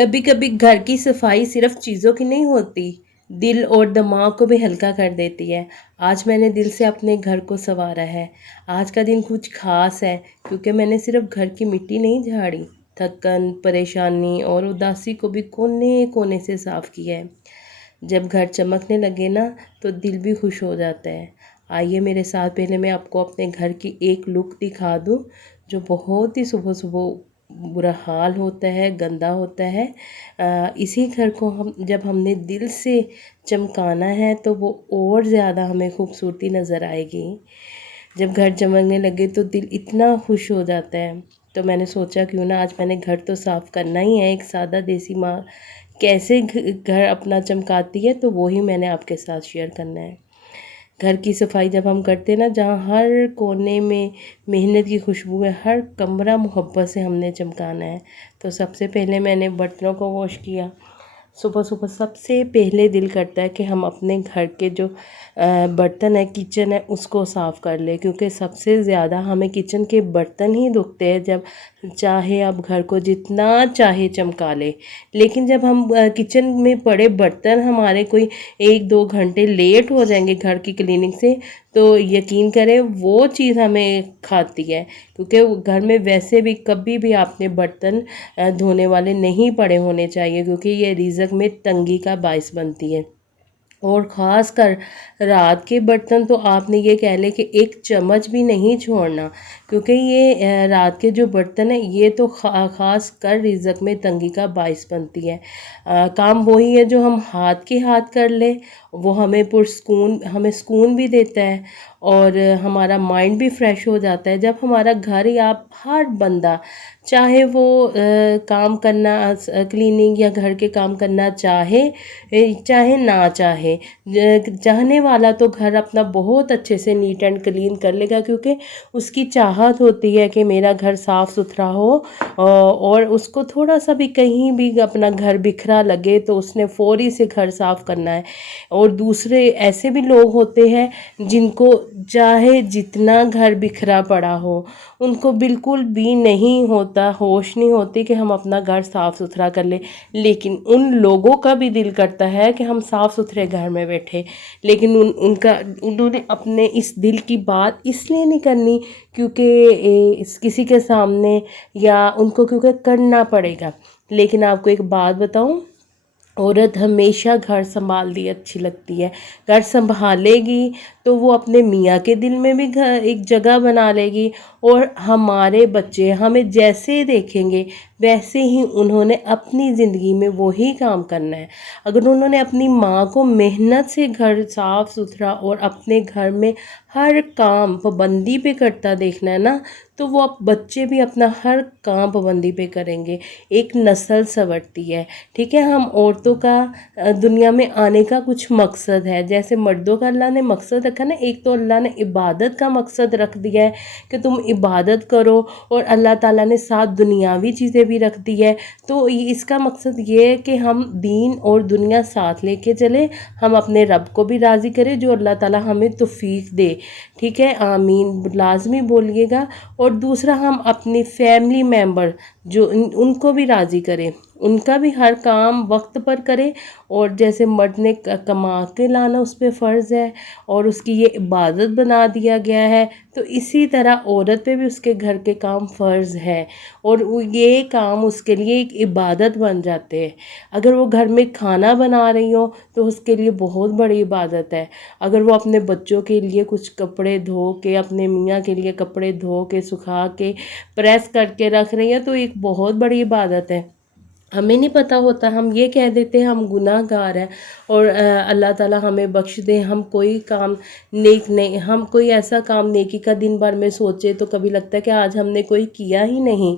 कभी कभी घर की सफाई सिर्फ चीज़ों की नहीं होती, दिल और दिमाग को भी हल्का कर देती है। आज मैंने दिल से अपने घर को संवारा है। आज का दिन कुछ खास है क्योंकि मैंने सिर्फ घर की मिट्टी नहीं झाड़ी, थकन, परेशानी और उदासी को भी कोने कोने से साफ किया है। जब घर चमकने लगे ना तो दिल भी खुश हो जाता है। आइए मेरे साथ, पहले मैं आपको अपने घर की एक लुक दिखा दूँ जो बहुत ही सुबह सुबह बुरा हाल होता है, गंदा होता है। इसी घर को हम जब हमने दिल से चमकाना है तो वो और ज़्यादा हमें खूबसूरती नज़र आएगी। जब घर चमकने लगे तो दिल इतना खुश हो जाता है। तो मैंने सोचा क्यों ना आज मैंने घर तो साफ़ करना ही है। एक सादा देसी माँ कैसे घर अपना चमकाती है तो वो ही मैंने आपके साथ शेयर करना है। घर की सफाई जब हम करते हैं ना, जहाँ हर कोने में मेहनत की खुशबू है, हर कमरा मोहब्बत से हमने चमकाना है। तो सबसे पहले मैंने बर्तनों को वॉश किया। सुबह सुबह सबसे पहले दिल करता है कि हम अपने घर के जो बर्तन है, किचन है, उसको साफ़ कर ले, क्योंकि सबसे ज़्यादा हमें किचन के बर्तन ही दुखते हैं। जब चाहे आप घर को जितना चाहे चमका ले, लेकिन जब हम किचन में पड़े बर्तन हमारे कोई 1-2 घंटे लेट हो जाएंगे घर की क्लीनिंग से, तो यकीन करें वो चीज़ हमें खाती है। क्योंकि घर में वैसे भी कभी भी आपने बर्तन धोने वाले नहीं पड़े होने चाहिए, क्योंकि ये रिज़्क में तंगी का बायस बनती है। और ख़ास कर रात के बर्तन तो आपने ये कह लें कि एक चम्मच भी नहीं छोड़ना, क्योंकि ये रात के जो बर्तन है ये तो ख़ास कर रिज़्क में तंगी का बायस बनती है। काम वही है जो हम हाथ के हाथ कर ले, वो हमें पुरस्कून, हमें सुकून भी देता है और हमारा माइंड भी फ्रेश हो जाता है। जब हमारा घर या हर बंदा, चाहे वो काम करना, क्लीनिंग या घर के काम करना चाहे चाहे ना चाहे, चाहने वाला तो घर अपना बहुत अच्छे से नीट एंड क्लीन कर लेगा, क्योंकि उसकी चाहत होती है कि मेरा घर साफ़ सुथरा हो। और उसको थोड़ा सा भी कहीं भी अपना घर बिखरा लगे तो उसने फौरी से घर साफ़ करना है। और दूसरे ऐसे भी लोग होते हैं जिनको चाहे जितना घर बिखरा पड़ा हो, उनको बिल्कुल भी नहीं होता, होश नहीं होती कि हम अपना घर साफ़ सुथरा कर ले। लेकिन उन लोगों का भी दिल करता है कि हम साफ़ सुथरे घर में बैठे, लेकिन उन्होंने अपने इस दिल की बात इसलिए नहीं करनी क्योंकि किसी के सामने, या उनको क्योंकि करना पड़ेगा। लेकिन आपको एक बात बताऊं, औरत हमेशा घर संभालती अच्छी लगती है। घर संभालेगी तो वो अपने मियाँ के दिल में भी घर एक जगह बना लेगी, और हमारे बच्चे हमें जैसे देखेंगे वैसे ही उन्होंने अपनी ज़िंदगी में वही काम करना है। अगर उन्होंने अपनी माँ को मेहनत से घर साफ़ सुथरा और अपने घर में हर काम पाबंदी पे करता देखना है ना, तो वो अब बच्चे भी अपना हर काम पाबंदी पे करेंगे। एक नस्ल संवरती है। ठीक है, हम औरतों का दुनिया में आने का कुछ मकसद है। जैसे मर्दों का अल्लाह ने मकसद रखा ना, एक तो अल्लाह ने इबादत का मकसद रख दिया है कि तुम इबादत करो, और अल्लाह ताला ने साथ दुनियावी चीज़ें भी रख दी है। तो इसका मकसद ये है कि हम दीन और दुनिया साथ लेके चले, हम अपने रब को भी राज़ी करें जो अल्लाह ताला हमें तौफीक दे। ठीक है, आमीन लाजमी बोलिएगा। और दूसरा, हम अपनी फैमिली मेम्बर जो उनको भी राज़ी करें, उनका भी हर काम वक्त पर करें। और जैसे मर्द ने कमा के लाना उस पर फ़र्ज़ है और उसकी ये इबादत बना दिया गया है, तो इसी तरह औरत पे भी उसके घर के काम फ़र्ज़ है, और ये काम उसके लिए एक इबादत बन जाते हैं। अगर वो घर में खाना बना रही हो तो उसके लिए बहुत बड़ी इबादत है। अगर वो अपने बच्चों के लिए कुछ कपड़े धो के, अपने मियाँ के लिए कपड़े धो के सुखा के प्रेस करके रख रही है, तो एक बहुत बड़ी इबादत है। हमें नहीं पता होता, हम ये कह देते हैं हम गुनाहगार हैं, और अल्लाह ताला हमें बख्श दे। हम कोई काम नेक नहीं, हम कोई ऐसा काम नेकी का दिन भर में सोचे तो कभी लगता है कि आज हमने कोई किया ही नहीं।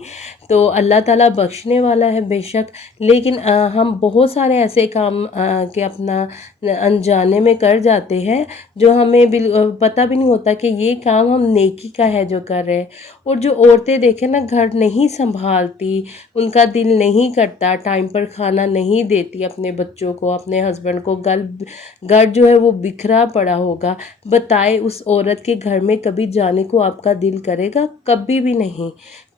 तो अल्लाह ताला बख्शने वाला है बेशक, लेकिन हम बहुत सारे ऐसे काम के अपना अनजाने में कर जाते हैं जो हमें पता भी नहीं होता कि ये काम हम नेकी का है जो कर रहे हैं। और जो औरतें देखें ना, घर नहीं संभालती, उनका दिल नहीं करता, टाइम पर खाना नहीं देती अपने बच्चों को, अपने हस्बैंड को, घर जो है वो बिखरा पड़ा होगा, बताए उस औरत के घर में कभी जाने को आपका दिल करेगा? कभी भी नहीं,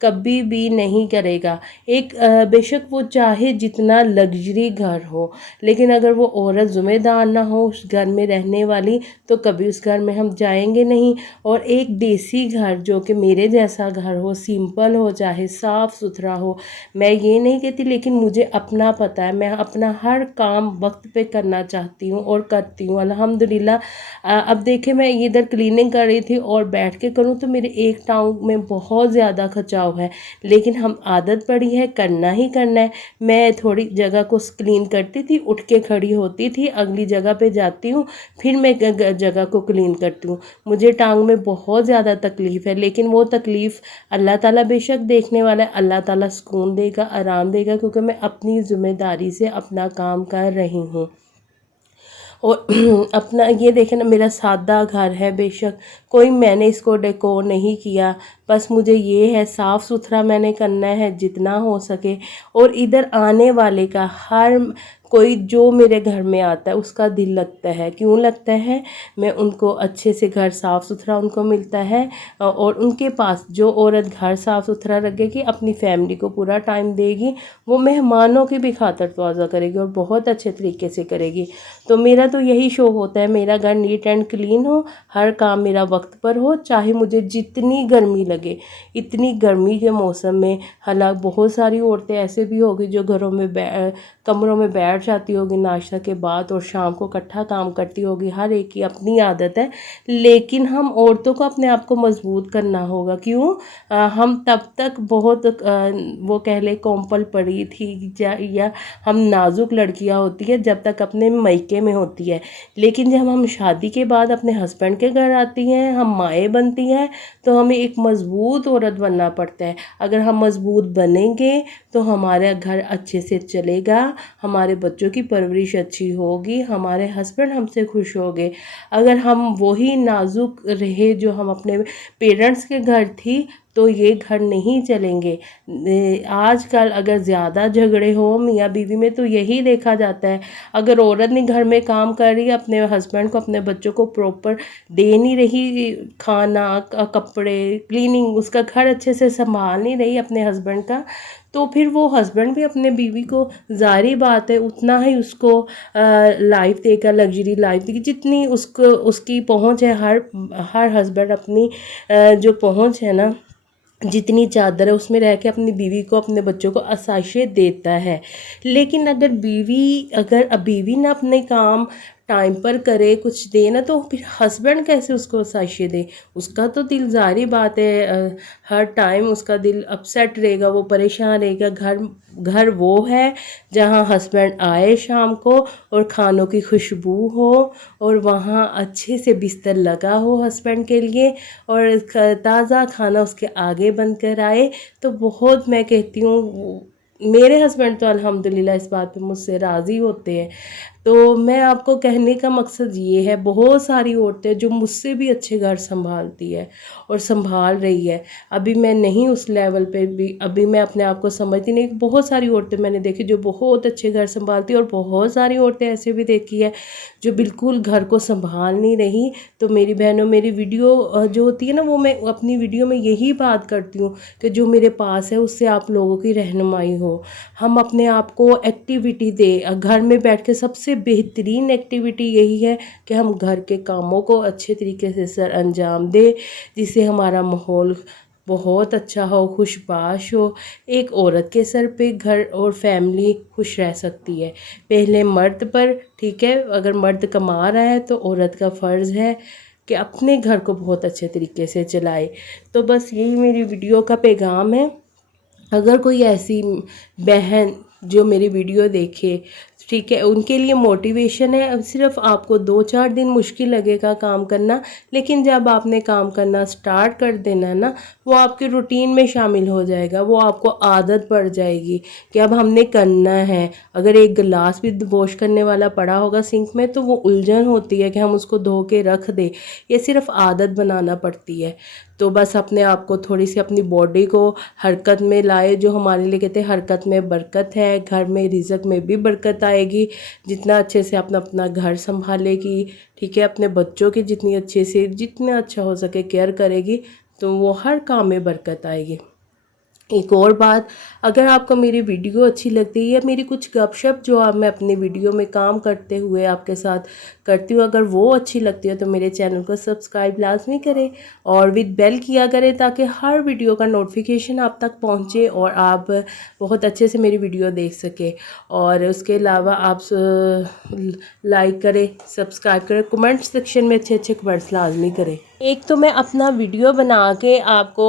कभी भी नहीं करेगा। एक बेशक वो चाहे जितना लग्जरी घर हो, लेकिन अगर वो औरत ज़िम्मेदार ना हो उस घर में रहने वाली, तो कभी उस घर में हम जाएंगे नहीं। और एक देसी घर जो कि मेरे जैसा घर हो, सिंपल हो, चाहे साफ़ सुथरा हो, मैं ये नहीं कहती, लेकिन मुझे अपना पता है, मैं अपना हर काम वक्त पे करना चाहती हूँ और करती हूँ अल्हम्दुलिल्लाह। अब देखिए, मैं इधर क्लीनिंग कर रही थी और बैठ के करूँ तो मेरे एक टांग में बहुत ज़्यादा खिंचाव है, लेकिन हम आदत पड़ी है, करना ही करना है। मैं थोड़ी जगह को क्लीन करती थी, उठ के खड़ी होती थी, अगली जगह पे जाती हूँ, फिर मैं जगह को क्लीन करती हूँ। मुझे टांग में बहुत ज़्यादा तकलीफ़ है, लेकिन वो तकलीफ़ अल्लाह ताला बेशक देखने वाला है, अल्लाह ताला सुकून देगा, आराम देगा, क्योंकि मैं अपनी ज़िम्मेदारी से अपना काम कर रही हूँ। और अपना ये देखें ना, मेरा सादा घर है, बेशक कोई मैंने इसको डेकोर नहीं किया, बस मुझे ये है साफ़ सुथरा मैंने करना है जितना हो सके। और इधर आने वाले का हर कोई जो मेरे घर में आता है उसका दिल लगता है। क्यों लगता है? मैं उनको अच्छे से घर साफ़ सुथरा उनको मिलता है, और उनके पास जो औरत घर साफ़ सुथरा रखेगी, अपनी फैमिली को पूरा टाइम देगी, वो मेहमानों की भी खातिर तवाज़ा करेगी और बहुत अच्छे तरीके से करेगी। तो मेरा तो यही शौक़ होता है, मेरा घर नीट एंड क्लीन हो, हर काम मेरा वक्त पर हो, चाहे मुझे जितनी गर्मी लगे। इतनी गर्मी के मौसम में हालांकि बहुत सारी औरतें ऐसे भी होगी जो घरों में कमरों में बैठ जाती होगी नाश्ता के बाद और शाम को इकट्ठा काम करती होगी, हर एक की अपनी आदत है। लेकिन हम औरतों को अपने आप को मजबूत करना होगा। क्यों? हम तब तक बहुत वो कह ले कोम्पल पड़ी थी, या हम नाजुक लड़कियां होती है जब तक अपने मायके में होती है, लेकिन जब हम शादी के बाद अपने हस्बैंड के घर आती हैं, हम माएँ बनती हैं, तो हमें एक मज़बूत औरत बनना पड़ता है। अगर हम मज़बूत बनेंगे तो हमारा घर अच्छे से चलेगा, हमारे बच्चों की परवरिश अच्छी होगी, हमारे हस्बैंड हमसे खुश होंगे। अगर हम वही नाजुक रहे जो हम अपने पेरेंट्स के घर थी, तो ये घर नहीं चलेंगे। आजकल अगर ज़्यादा झगड़े हो मियाँ बीवी में तो यही देखा जाता है। अगर औरत नहीं घर में काम कर रही है, अपने हस्बैंड को अपने बच्चों को प्रॉपर दे नहीं रही खाना, कपड़े, क्लीनिंग, उसका घर अच्छे से संभाल नहीं रही अपने हस्बैंड का, तो फिर वो हस्बैंड भी अपने बीवी को, ज़ाहिर बात है, उतना ही उसको लाइफ देगा, लग्जरी लाइफ देगी जितनी उसको उसकी पहुंच है। हर हस्बैंड अपनी जो पहुंच है ना, जितनी चादर है उसमें रह के अपनी बीवी को, अपने बच्चों को आसाइशें देता है। लेकिन अगर बीवी ना अपने काम टाइम पर करे, कुछ दे ना, तो फिर हस्बैंड कैसे उसको आसाइशें दे? उसका तो दिल, ज़ाहिर बात है, हर टाइम उसका दिल अपसेट रहेगा, वो परेशान रहेगा। घर वो है जहाँ हस्बैंड आए शाम को और खानों की खुशबू हो, और वहाँ अच्छे से बिस्तर लगा हो हस्बैंड के लिए, और ताज़ा खाना उसके आगे बन कर आए, तो बहुत, मैं कहती हूँ, मेरे हस्बैंड तो अल्हम्दुलिल्लाह इस बात पे मुझसे राज़ी होते हैं। तो मैं आपको कहने का मकसद ये है, बहुत सारी औरतें जो मुझसे भी अच्छे घर संभालती है और संभाल रही है। अभी मैं नहीं उस लेवल पे भी, अभी मैं अपने आप को समझती नहीं। बहुत सारी औरतें मैंने देखी जो बहुत अच्छे घर संभालती है, और बहुत सारी औरतें ऐसे भी देखी है जो बिल्कुल घर को संभाल नहीं रही। तो मेरी बहनों, मेरी वीडियो जो होती है ना, वो मैं अपनी वीडियो में यही बात करती हूँ कि जो मेरे पास है उससे आप लोगों की रहनुमाई हो, हम अपने आप को एक्टिविटी दे। घर में बैठ के सबसे बेहतरीन एक्टिविटी यही है कि हम घर के कामों को अच्छे तरीके से सर अंजाम दे, जिससे हमारा माहौल बहुत अच्छा हो, खुशबाश हो। एक औरत के सर पे घर और फैमिली खुश रह सकती है। पहले मर्द पर, ठीक है, अगर मर्द कमा रहा है तो औरत का फ़र्ज़ है कि अपने घर को बहुत अच्छे तरीके से चलाए। तो बस यही मेरी वीडियो का पैगाम है। अगर कोई ऐसी बहन जो मेरी वीडियो देखे, ठीक है, उनके लिए मोटिवेशन है। अब सिर्फ आपको 2-4 दिन मुश्किल लगेगा काम करना, लेकिन जब आपने काम करना स्टार्ट कर देना है ना, वो आपके रूटीन में शामिल हो जाएगा, वो आपको आदत पड़ जाएगी कि अब हमने करना है। अगर एक गिलास भी वॉश करने वाला पड़ा होगा सिंक में, तो वो उलझन होती है कि हम उसको धो के रख दें, ये सिर्फ आदत बनाना पड़ती है। तो बस अपने आप को थोड़ी सी, अपनी बॉडी को हरकत में लाए। जो हमारे लिए कहते हैं हरकत में बरकत है, घर में रिज़्क में भी बरकत आएगी। जितना अच्छे से अपना अपना घर संभालेगी, ठीक है, अपने बच्चों की जितनी अच्छे से, जितना अच्छा हो सके केयर करेगी, तो वो हर काम में बरकत आएगी। ایک اور بات، اگر آپ کو میری ویڈیو اچھی لگتی ہے یا میری کچھ گپ شپ جو میں اپنی ویڈیو میں کام کرتے ہوئے آپ کے ساتھ کرتی ہوں، اگر وہ اچھی لگتی ہے تو میرے چینل کو سبسکرائب لازمی کریں اور ود بیل کیا کریں تاکہ ہر ویڈیو کا نوٹیفیکیشن آپ تک پہنچے اور آپ بہت اچھے سے میری ویڈیو دیکھ سکیں۔ اور اس کے علاوہ آپ لائک کریں، سبسکرائب کریں، کمنٹ سیکشن میں اچھے اچھے کمنٹس لازمی کریں۔ ایک تو میں اپنا ویڈیو بنا کے آپ کو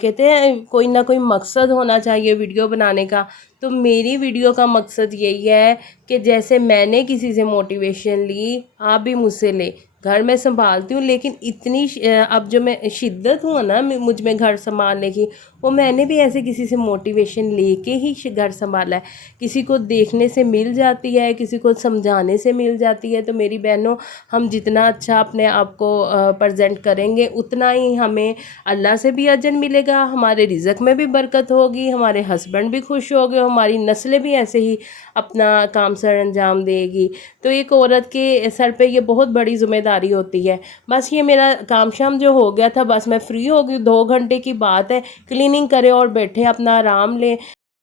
کہتے ہیں کوئی نہ کوئی مقصد ہونا چاہیے ویڈیو بنانے کا، تو میری ویڈیو کا مقصد یہی ہے کہ جیسے میں نے کسی سے موٹیویشن لی، آپ بھی مجھ سے لیں۔ گھر میں سنبھالتی ہوں لیکن اتنی اب جو میں شدت ہوں نا مجھ میں گھر سنبھالنے کی، وہ میں نے بھی ایسے کسی سے موٹیویشن لے کے ہی گھر سنبھالا ہے۔ کسی کو دیکھنے سے مل جاتی ہے، کسی کو سمجھانے سے مل جاتی ہے۔ تو میری بہنوں، ہم جتنا اچھا اپنے آپ کو پریزنٹ کریں گے اتنا ہی ہمیں اللہ سے بھی اجر ملے گا، ہمارے رزق میں بھی برکت ہوگی، ہمارے ہسبینڈ بھی خوش ہوگے، ہماری نسلیں بھی ایسے ہی اپنا کام سر انجام دے گی۔ تو ایک عورت کے سر پہ یہ بہت بڑی ذمہ داری ہوتی ہے۔ بس یہ میرا کام شام جو ہو گیا تھا، بس میں فری ہو گئی، 2 گھنٹے کی بات ہے، کلیننگ کرے اور بیٹھے اپنا آرام لیں۔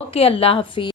اوکے، اللہ حافظ۔